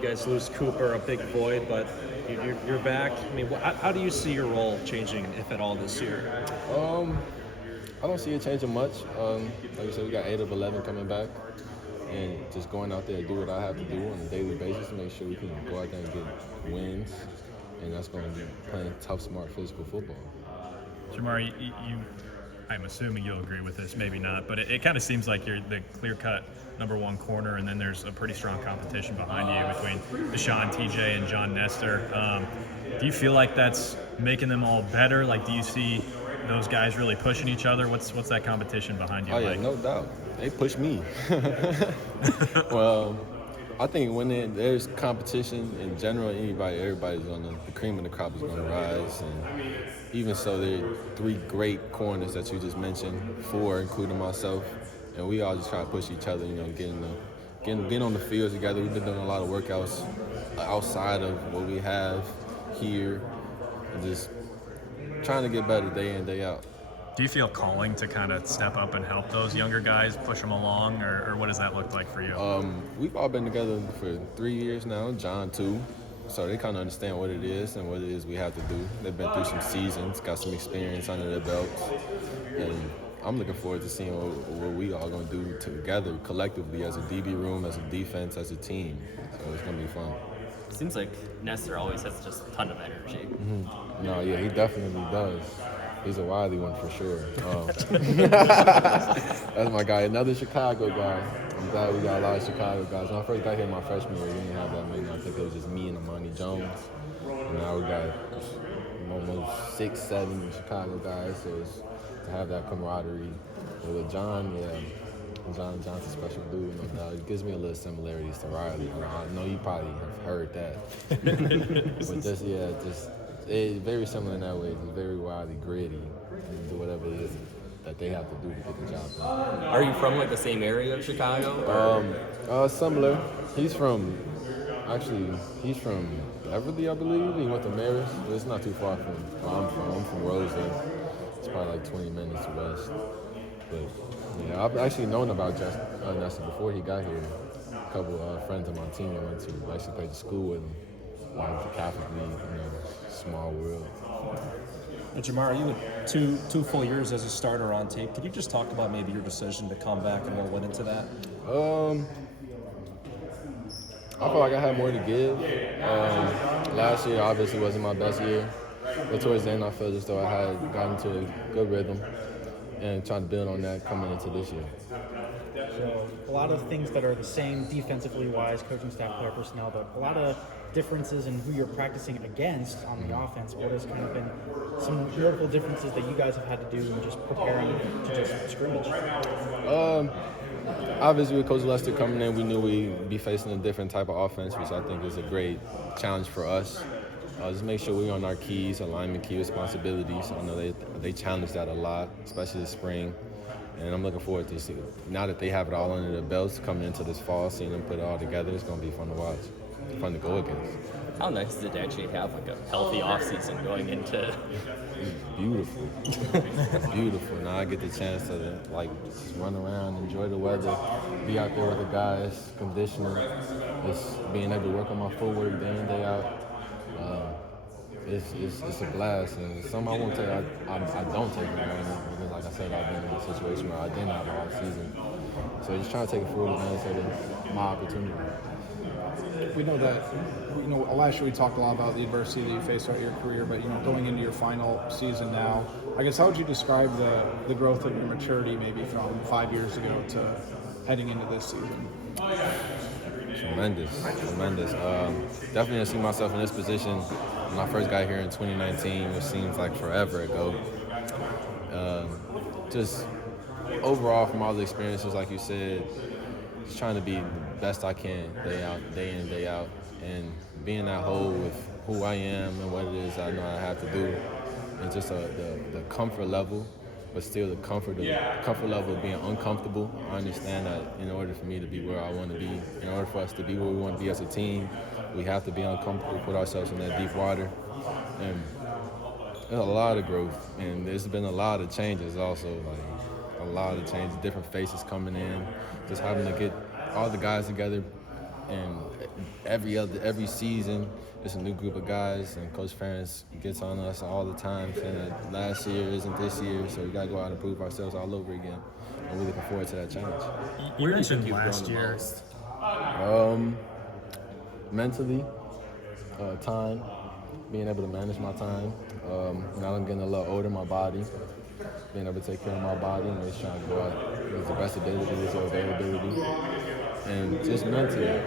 you guys lose Cooper, a big void, but you're back. I mean, how do you see your role changing, if at all, this year? I don't see it changing much. Like I said, we got 8 of 11 coming back, and just going out there and do what I have to do on a daily basis to make sure we can go out there and get wins, and that's going to be playing tough, smart, physical football. Jermari, I'm assuming you'll agree with this, maybe not, but it kind of seems like you're the clear-cut number one corner, and then there's a pretty strong competition behind you between Deshaun, TJ, and John Nestor. Do you feel like that's making them all better? Like, do you see those guys really pushing each other? What's that competition behind you like? Yeah, no doubt. They push me. Well, I think when there's competition in general, everybody's on the cream of the crop is going to rise. And even so, there are 3 great corners that you just mentioned, 4 including myself, and we all just try to push each other. Getting on the field together. We've been doing a lot of workouts outside of what we have here, and just trying to get better day in, day out. Do you feel calling to kind of step up and help those younger guys, push them along, or what does that look like for you? We've all been together for 3 years now, John too, so they kind of understand what it is and what it is we have to do. They've been through some seasons, got some experience under their belts, and I'm looking forward to seeing what we all going to do together collectively as a DB room, as a defense, as a team. So it's going to be fun. Seems like Nestor always has just a ton of energy. Mm-hmm. No, yeah, he definitely does. He's a wily one for sure. That's my guy. Another Chicago guy. I'm glad we got a lot of Chicago guys. When I first got here my freshman year, we didn't have that many. I think it was just me and Amani Jones. And now we got almost 6, 7 Chicago guys. So it's, to have that camaraderie. But with John, John's a special dude, no doubt. It gives me a little similarities to Riley. I know you probably have heard that. But it's very similar in that way. It's very wildly gritty and do whatever it is that they have to do to get the job done. Are you from like the same area of Chicago? Similar. He's from Beverly, I believe. He went to Marist, but it's not too far from where I'm from. I'm from Rosedale. It's probably like 20 minutes west. But yeah, I've actually known about Nestor before he got here. A couple of friends of my team I went to actually played school with him. Like the Catholic League, small world. And Jermari, you had two full years as a starter on tape. Could you just talk about maybe your decision to come back and what went into that? I felt like I had more to give. Last year obviously wasn't my best year, but towards the end I felt as though I had gotten into a good rhythm and trying to build on that coming into this year. So a lot of things that are the same defensively wise, coaching staff, player personnel, but a lot of differences in who you're practicing against on the offense. What has kind of been some notable differences that you guys have had to do in just preparing to just scrimmage? Obviously with Coach Lester coming in, we knew we'd be facing a different type of offense, which I think is a great challenge for us. Just make sure we're on our keys, alignment key responsibilities. I know they challenge that a lot, especially this spring. And I'm looking forward to see, now that they have it all under their belts coming into this fall, seeing them put it all together, it's going to be fun to watch, fun to go against. How nice is it to actually have like a healthy offseason going into? It's beautiful. It's beautiful. Now I get the chance to just run around, enjoy the weather, be out there with the guys, conditioning, just being able to work on my footwork day in, day out. It's a blast, and something I won't take. I don't take it for granted because, like I said, I've been in a situation where I didn't have it all season. So just trying to take it full advantage of my opportunity. We know that, last year we talked a lot about the adversity that you faced throughout your career, but, going into your final season now, I guess how would you describe the growth of your maturity maybe from 5 years ago to heading into this season? Tremendous. Definitely didn't see myself in this position when I first got here in 2019, which seems like forever ago. Just overall from all the experiences, like you said, just trying to be the best I can day in, day out, and being that whole with who I am and what it is I know I have to do, and just the comfort level, but still the comfort level of being uncomfortable. I understand that in order for me to be where I want to be, in order for us to be where we want to be as a team, we have to be uncomfortable, put ourselves in that deep water. And there's a lot of growth, and there's been a lot of changes also, different faces coming in, just having to get all the guys together and every season it's a new group of guys, and Coach Ferentz gets on us all the time saying that last year isn't this year, so we got to go out and prove ourselves all over again. And we're looking forward to that challenge. You mentioned last year. Mentally, time, being able to manage my time. Now I'm getting a little older, my body, being able to take care of my body and just trying to go out with the best ability, with your availability, and just mentally.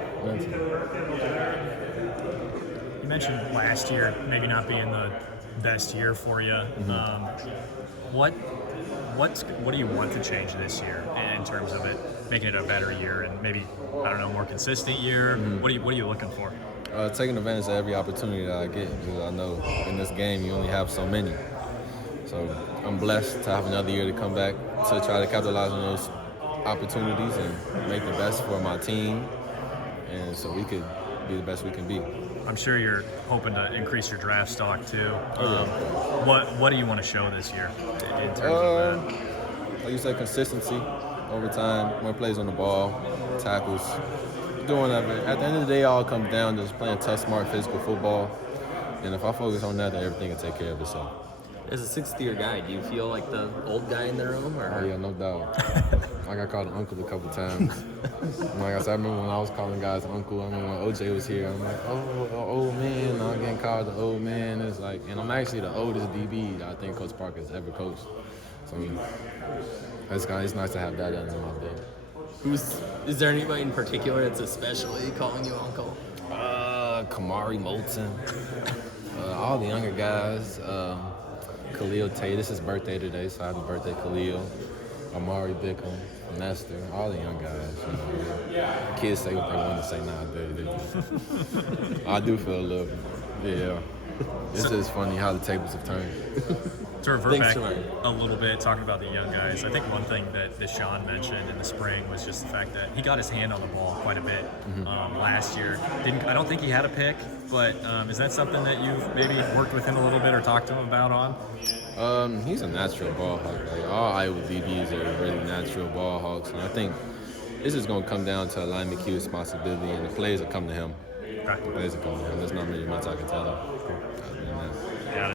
You mentioned last year maybe not being the best year for you. What do you want to change this year in terms of it making it a better year and maybe, I don't know, more consistent year? What are you looking for? Taking advantage of every opportunity that I get, because I know in this game you only have so many. So I'm blessed to have another year to come back to try to capitalize on those opportunities and make the best for my team, and so we could be the best we can be. I'm sure you're hoping to increase your draft stock too. What do you want to show this year in terms of that? Like you said, consistency over time, more plays on the ball, tackles, doing everything. At the end of the day, it all comes down to just playing tough, smart, physical football. And if I focus on that, then everything will take care of itself. As a sixth-year guy, do you feel like the old guy in the room? Or? Oh, yeah, no doubt. I got called uncle a couple times. Like I said, I remember when I was calling guys uncle. I remember when OJ was here. I'm like, oh, old man. I'm getting called the old man. It's like, and I'm actually the oldest DB I think Coach Parker has ever coached. So, I mean, it's nice to have that under my belt. Is there anybody in particular that's especially calling you uncle? Kamari Moulton. All the younger guys. Khalil Tate, it's his birthday today, so happy birthday, Khalil. Amari Bickham, Nestor, all the young guys. You know, kids say what they want to say nowadays. I do feel a little, yeah. It's just funny how the tables have turned. To revert back a little bit, talking about the young guys, I think one thing that Sean mentioned in the spring was just the fact that he got his hand on the ball quite a bit last year. I don't think he had a pick, but is that something that you've maybe worked with him a little bit or talked to him about on? He's a natural ball hawk. Like, all Iowa DBs are really natural ball hawks, and I think this is going to come down to Elijah McHugh's responsibility, and the plays will come to him. Okay. The plays will come to him. There's not many much I can tell him. Other than that.